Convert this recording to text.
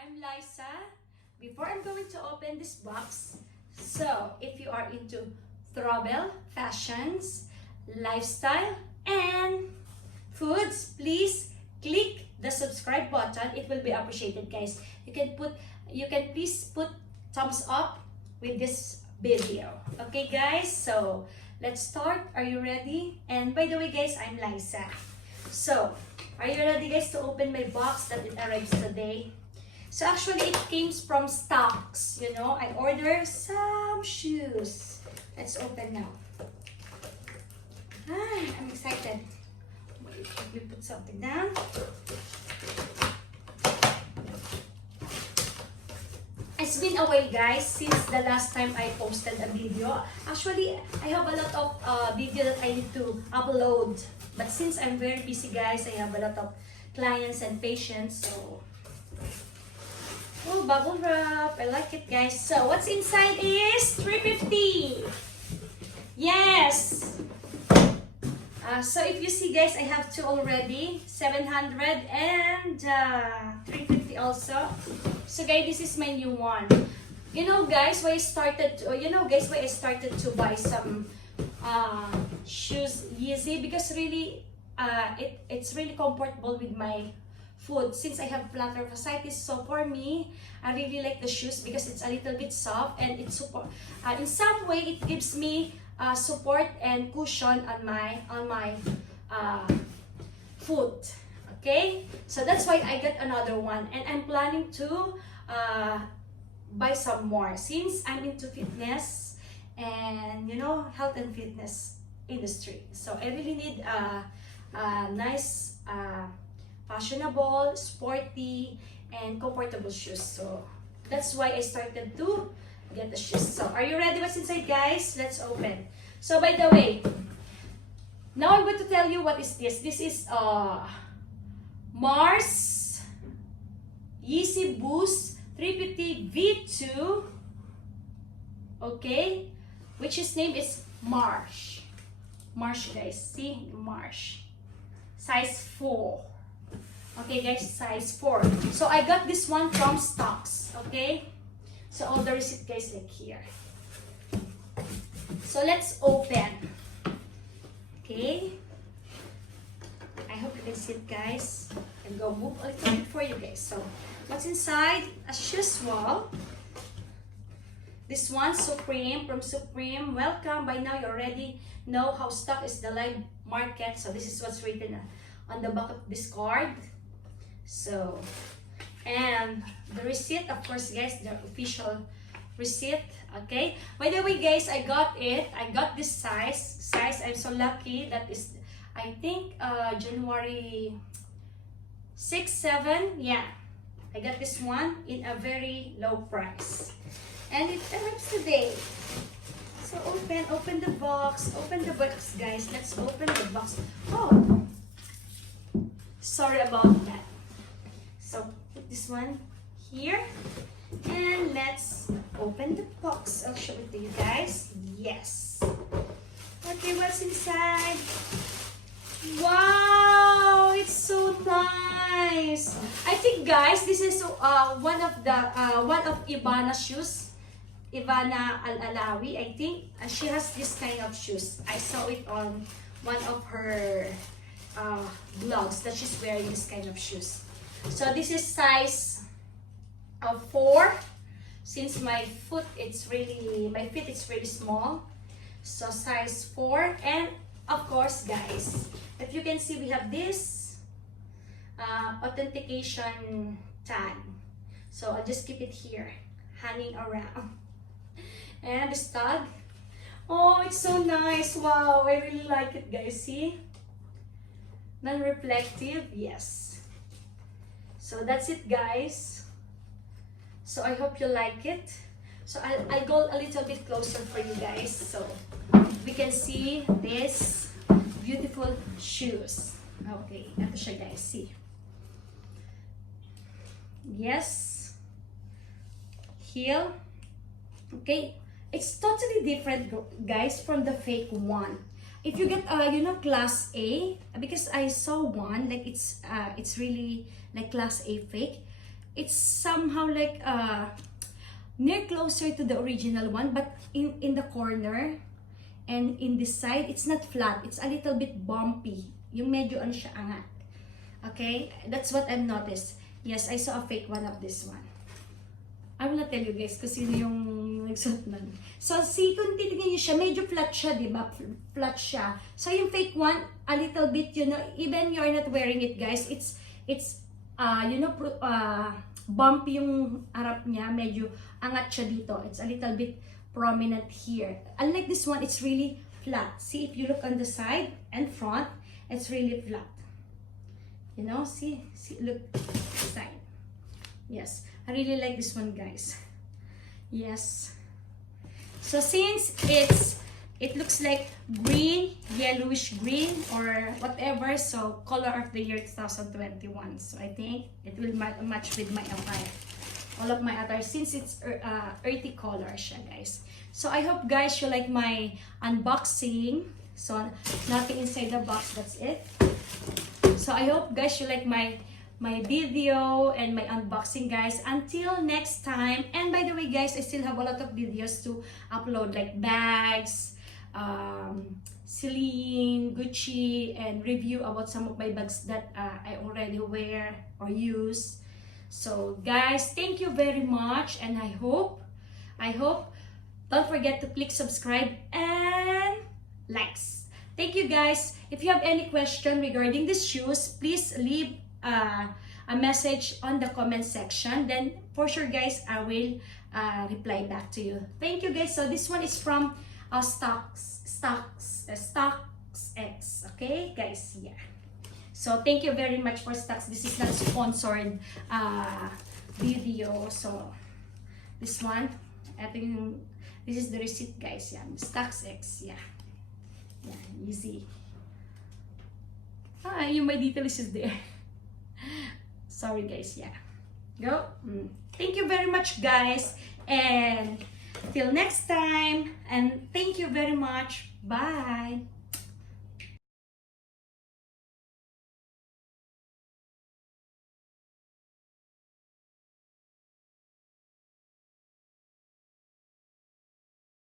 I'm Liza. Before I'm going to open this box, so if you are into travel, fashions, lifestyle, and foods, please click the subscribe button. It will be appreciated, guys. You can please put thumbs up with this video. Okay, guys? So let's start. Are you ready? And by the way, guys, I'm Liza. So, are you ready, guys, to open my box that it arrives today? So actually, it came from stocks, you know. I ordered some shoes. Let's open now. I'm excited. Wait, let me put something down. It's been a while, guys, since the last time I posted a video. Actually, I have a lot of video that I need to upload. But since I'm very busy, guys, I have a lot of clients and patients, so... Oh, bubble wrap. I like it, guys. So, what's inside is $3.50. Yes! So, if you see, guys, I have two already. $700 and $3.50 also. So, guys, this is my new one. You know, guys, why I started to buy some shoes, YEEZY, because really, it's really comfortable with my foot since I have plantar fasciitis. So for me, I really like the shoes because it's a little bit soft and it's support. In some way, it gives me support and cushion on my foot. Okay, so that's why I got another one, and I'm planning to buy some more since I'm into fitness and, you know, health and fitness industry. So I really need a nice fashionable, sporty, and comfortable shoes. So that's why I started to get the shoes. So are you ready? What's inside, guys? Let's open. So by the way, now I'm going to tell you what is this. This is Mars YEEZY Boost 350 V2. Okay, which his name is Marsh. Marsh, guys. See, Marsh. Size 4. Okay, guys, size 4. So I got this one from stocks. Okay, so all the receipt, guys, like here. So let's open. Okay, I hope you can see it, guys. And go move a little bit for you, guys. So what's inside? As usual, this one, Supreme, from Supreme. Welcome. By now you already know how stock is the live market. So this is what's written on the back of this card. So, and the receipt, of course, guys, the official receipt. Okay, by the way, guys, I got it. I got this size. I'm so lucky. That is, I think, January 6, 7. Yeah, I got this one in a very low price, and it arrives today. So open the box. Open the box, guys. Let's open the box. Oh, sorry about that. So put this one here, and let's open the box. I'll show it to you, guys. Yes. Okay, what's inside? Wow, it's so nice. I think, guys, this is one of Ivana's shoes. Ivana Al-Alawi, I think. She has this kind of shoes. I saw it on one of her blogs that she's wearing this kind of shoes. So this is size 4. Since my feet it's really small. So size 4, and of course, guys, if you can see, we have this authentication tag. So I'll just keep it here, hanging around. And this tag. Oh, it's so nice. Wow, I really like it, guys. See? Non-reflective, yes. So that's it, guys. So I hope you like it. So I'll go a little bit closer for you guys, so we can see this beautiful shoes. Okay, ito siya, guys. See? Yes. Heel. Okay. It's totally different, guys, from the fake one. If you get you know, class A, because I saw one like it's really like class A fake. it's somehow like near closer to the original one, but in the corner and in this side, it's not flat. It's a little bit bumpy. Yung medyo ano siya angat. Okay? That's what I've noticed. Yes, I saw a fake one of this one. I will not tell you guys kung sino yung nagsuot nun. So, see, kung titignan nyo siya, medyo flat siya, di ba? Flat siya. So, yung fake one, a little bit, you know, even you're not wearing it, guys, it's you know, bumpy yung harap niya, medyo angat siya dito. It's a little bit prominent here. Unlike this one, it's really flat. See, if you look on the side and front, it's really flat. You know, see, look, side. Yes, I really like this one, guys. Yes. So since it looks like green, yellowish green, or whatever, so color of the year 2021. So I think it will match with my attire. All of my attire, since it's earthy color siya, guys. So I hope, guys, you like my unboxing. So nothing inside the box, that's it. So I hope, guys, you like my video and my unboxing, guys. Until next time. And by the way, guys, I still have a lot of videos to upload, like bags, Celine, Gucci, and review about some of my bags that I already wear or use. So guys, thank you very much, and I hope don't forget to click subscribe and likes. Thank you, guys. If you have any question regarding these shoes, please leave a message on the comment section. Then for sure, guys, I will reply back to you. Thank you, guys. So this one is from Stocks X. Okay, guys. Yeah. So thank you very much for Stocks. This is not sponsored video. So this one, I think this is the receipt, guys. Yeah, Stocks X. Yeah. Yeah, easy. Yung my details is there. Sorry, guys. Yeah. Go. Thank you very much, guys. And till next time. And thank you very much. Bye.